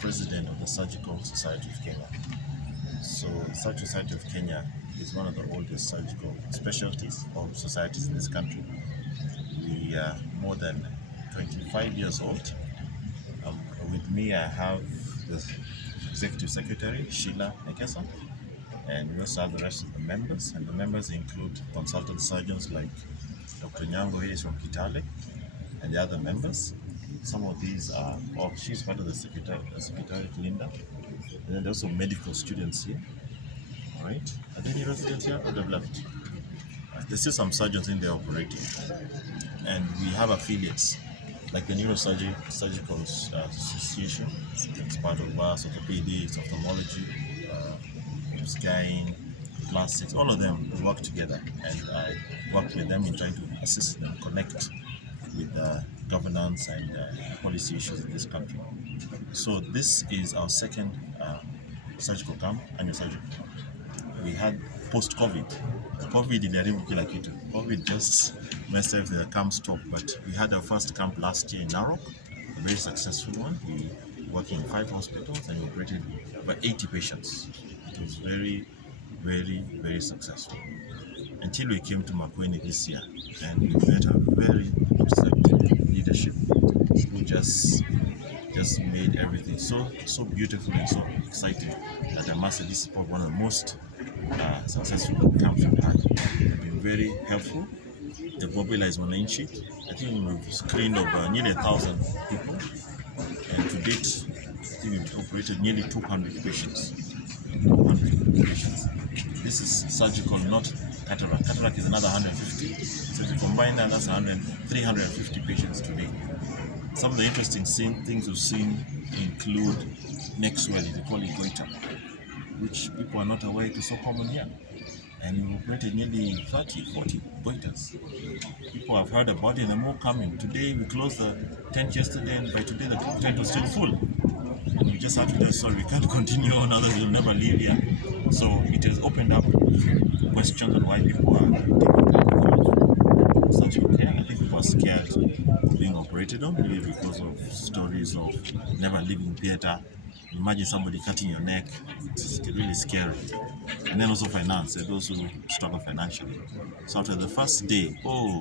president of the Surgical Society of Kenya. So, the Surgical Society of Kenya is one of the oldest surgical specialties or societies in this country. We are more than 25 years old. With me, I have the Executive Secretary, Sheila Nekesa, and we also have the rest of the members. And the members include consultant surgeons like Dr. Nyango, he is from Kitale, and the other members. Some of these are, she's part of the Secretariat, Linda. And then there's also medical students here. All right. Are there any residents here or they've left? There's still some surgeons in there operating. And we have affiliates like the Neurosurgical Association. It's part of us, orthopedics, ophthalmology, skying, plastics, all of them work together. And I work with them in trying to assist them connect with governance and policy issues in this country. So this is our second surgical camp, annual surgery. We had post-COVID. COVID iliharibu kila kitu. COVID just messed up the camp stop, but we had our first camp last year in Narok, a very successful one. We worked in 5 hospitals and we operated about 80 patients. It was very, very, very successful. Until we came to Makueni this year, and we met a very accepted leadership who just made everything so beautiful and so exciting that I must say this is probably one of the most successful camps we've had. They've been very helpful. The mobilized wananchi. I think we've screened over nearly 1,000 people, and to date, I think we've operated nearly 200 patients. 200 patients. This is surgical, not cataract. Cataract is another 150. So if you combine that, that's 350 patients today. Some of the interesting things we've seen include neck swelling, they call it Goiter, which people are not aware it is so common here. And we operated nearly 30, 40 Goiters. People have heard about it and more coming. Today we closed the tent yesterday, and by today the tent was still full. And we just have to tell, sorry, we can't continue on, others will never leave here. So it has opened up questions on why people are taking surgical care. I think people are scared of being operated on, maybe because of stories of never leaving theater. Imagine somebody cutting your neck. It's really scary. And then also finance, and those who struggle financially. So after the first day,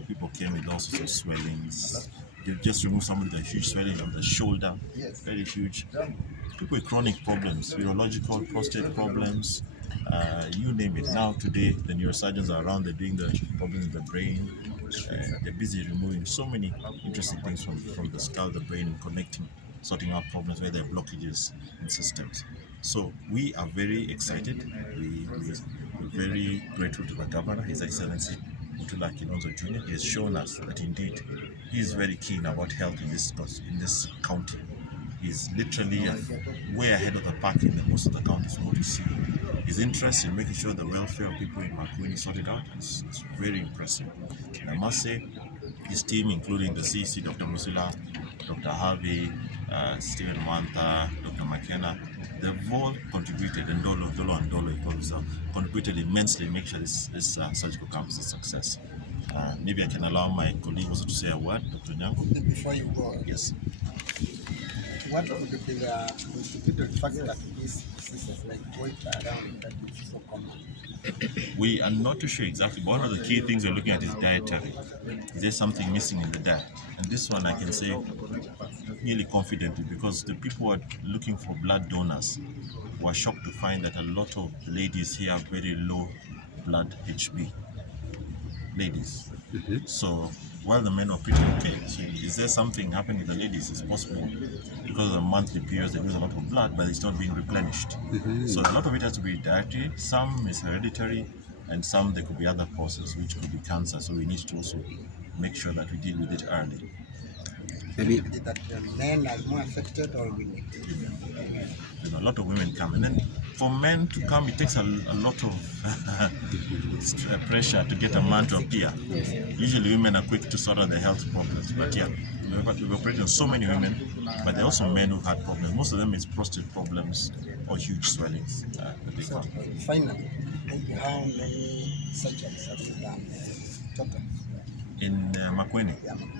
people came with all sorts of swellings. They just removed somebody with a huge swelling on the shoulder, very huge. People with chronic problems, urological, prostate problems, you name it. Now today, the neurosurgeons are around, they're doing the problems in the brain. They're busy removing so many interesting things from the skull, the brain, and connecting, sorting out problems where there are blockages in systems. So we are very excited. We're very grateful to the governor, His Excellency Odula Jr. He has shown us that indeed he is very keen about health in this county. He's literally way ahead of the pack in most of the counties from what we see. His interest in making sure the welfare of people in Makueni is sorted out is very impressive. And I must say, his team, including the CC, Dr. Musila, Dr. Harvey, Stephen Wantha, Dr. McKenna, they've all contributed, and Dolo, contributed immensely to make sure this surgical campus is a success. Maybe I can allow my colleague also to say a word, Dr. Nyango. Before you go, yes. What would be the fact that these diseases like Goiter around that is so common? We are not too sure exactly, but one of the key things we're looking at is dietary. Is there something missing in the diet? And this one I can say nearly confidently, because the people who are looking for blood donors were shocked to find that a lot of ladies here have very low blood HB. Ladies. So while the men are pretty okay, so is there something happening with the ladies? It's possible because of the monthly periods they lose a lot of blood, but it's not being replenished. So a lot of it has to be dietary, some is hereditary, and some there could be other causes, which could be cancer. So we need to also make sure that we deal with it early. Maybe that men are more affected or women? A lot of women come, and then for men to come, it takes a lot of pressure to get a man to appear. Usually women are quick to sort out their health problems, but yeah, we've operated on so many women, but there are also men who've had problems. Most of them is prostate problems or huge swellings that they come. Finally, how many surgeries have you done total? In Makueni,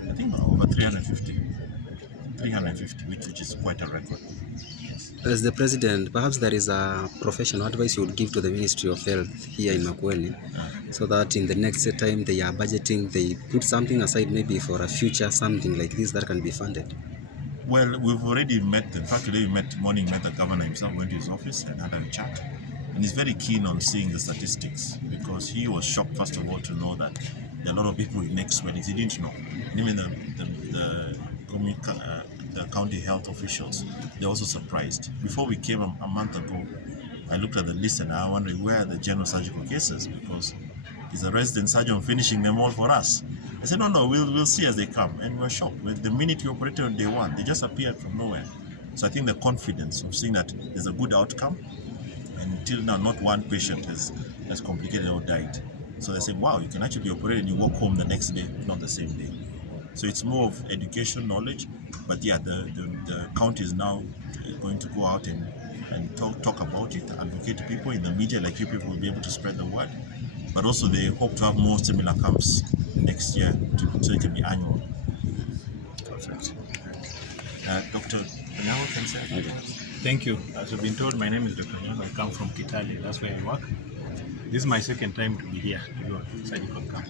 I think over 350, which is quite a record. Yes. As the president, perhaps there is a professional advice you would give to the Ministry of Health here in Makueni, so that in the next time they are budgeting, they put something aside maybe for a future something like this that can be funded. Well, we've already met. In fact, today we met the governor himself, went to his office and had a chat. And he's very keen on seeing the statistics because he was shocked, first of all, to know that there are a lot of people with neck swellings. He didn't know. And even the county health officials, they're also surprised. Before we came a month ago, I looked at the list and I wondered where are the general surgical cases, because he's a resident surgeon finishing them all for us. I said, no, we'll see as they come. And we're shocked. The minute you operated on day one, they just appeared from nowhere. So I think the confidence of seeing that there's a good outcome, and until now, not one patient has complicated or died. So they say, wow, you can actually operate and you walk home the next day, not the same day. So it's more of education, knowledge. But yeah, the county is now going to go out and talk about it, advocate to people in the media, like you people will be able to spread the word. But also they hope to have more similar camps next year so it can be annual. Perfect. Dr. Onyago can say. Okay. Thank you. As you've been told, my name is Dr. Onyago. I come from Kitale. That's where I work. This is my second time to be here to do a surgical camp.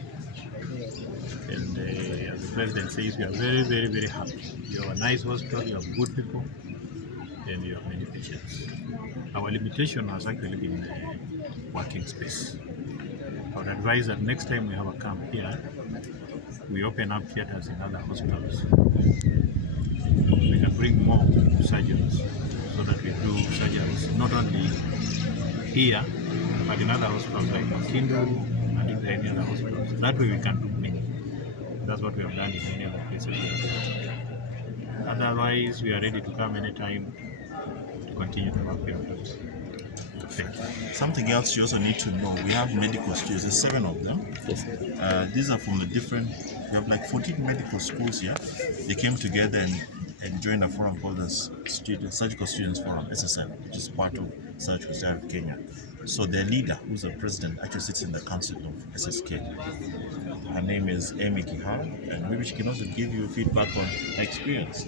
And as the president says, we are very, very, very happy. You have a nice hospital, you have good people, and you have many patients. Our limitation has actually been working space. I would advise that next time we have a camp here, we open up theaters in other hospitals. We can bring more surgeons so that we do surgeries not only here, but in other hospitals like Makueni and in any other hospitals. That way we can do many. That's what we have done in many other places. Otherwise, we are ready to come anytime to continue to work with us. Something else you also need to know, we have medical students, there's 7 of them. Yes. These are from the different, we have like 14 medical schools here. They came together and joined a forum called the Surgical Students Forum, SSF, which is part of Surgical Society of Kenya. So their leader, who's the president, actually sits in the council of SSK. Her name is Amy Kihara, and maybe she can also give you feedback on her experience.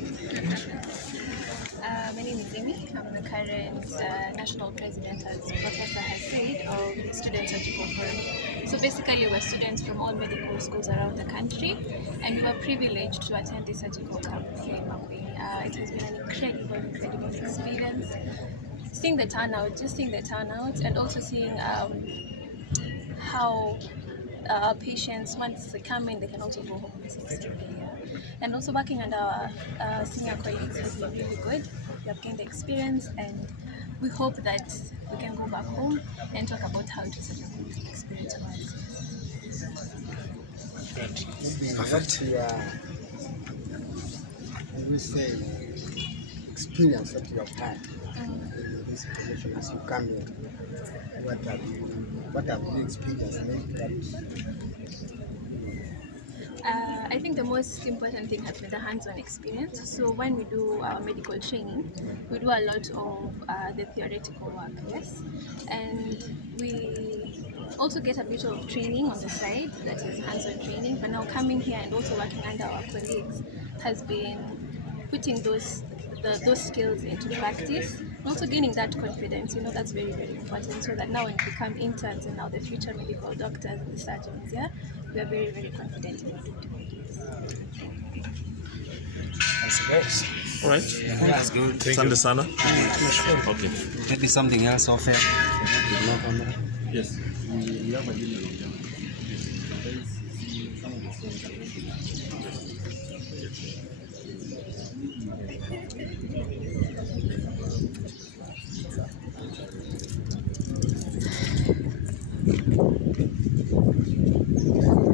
My name is Amy. I'm the current national president, as Professor has said, of the Student Surgical Forum. So basically, we're students from all medical schools around the country, and we were privileged to attend the surgical camp here in Makueni. It has been an incredible experience. Seeing the turnout, and also seeing how our patients, once they come in, they can also go home successfully. And also working under our senior colleagues has been really good. We have gained experience, and we hope that we can go back home and talk about how it was such a good experience for us. Perfect. We say experience that you have had in this profession as you come here. What have you experienced? I think the most important thing has been the hands-on experience. So when we do our medical training, we do a lot of the theoretical work, yes, and we also get a bit of training on the side, that is hands-on training. But now coming here and also working under our colleagues has been putting those skills into practice, and also gaining that confidence. That's very, very important, so that now when we become interns and now the future medical doctors and the surgeons, we are very, very confident in what we do. That's great. All right. That's good. Asante sana. Okay. Maybe something else off air. Yes. We have a dinner with them.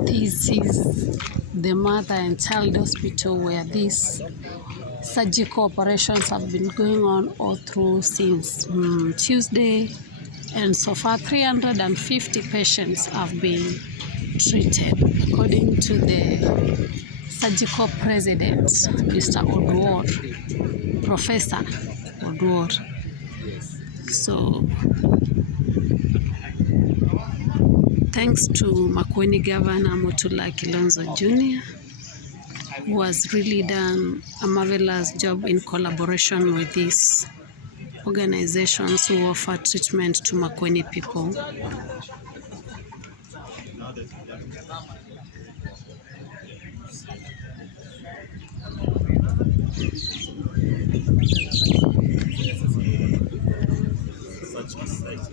This is the mother and child hospital where these surgical operations have been going on all through since Tuesday, and so far 350 patients have been treated, according to the surgical president, Mr. Odula, Professor Odula. So thanks to Makueni Governor Mutula Kilonzo Jr., who has really done a marvelous job in collaboration with this organizations who offer treatment to Makueni people.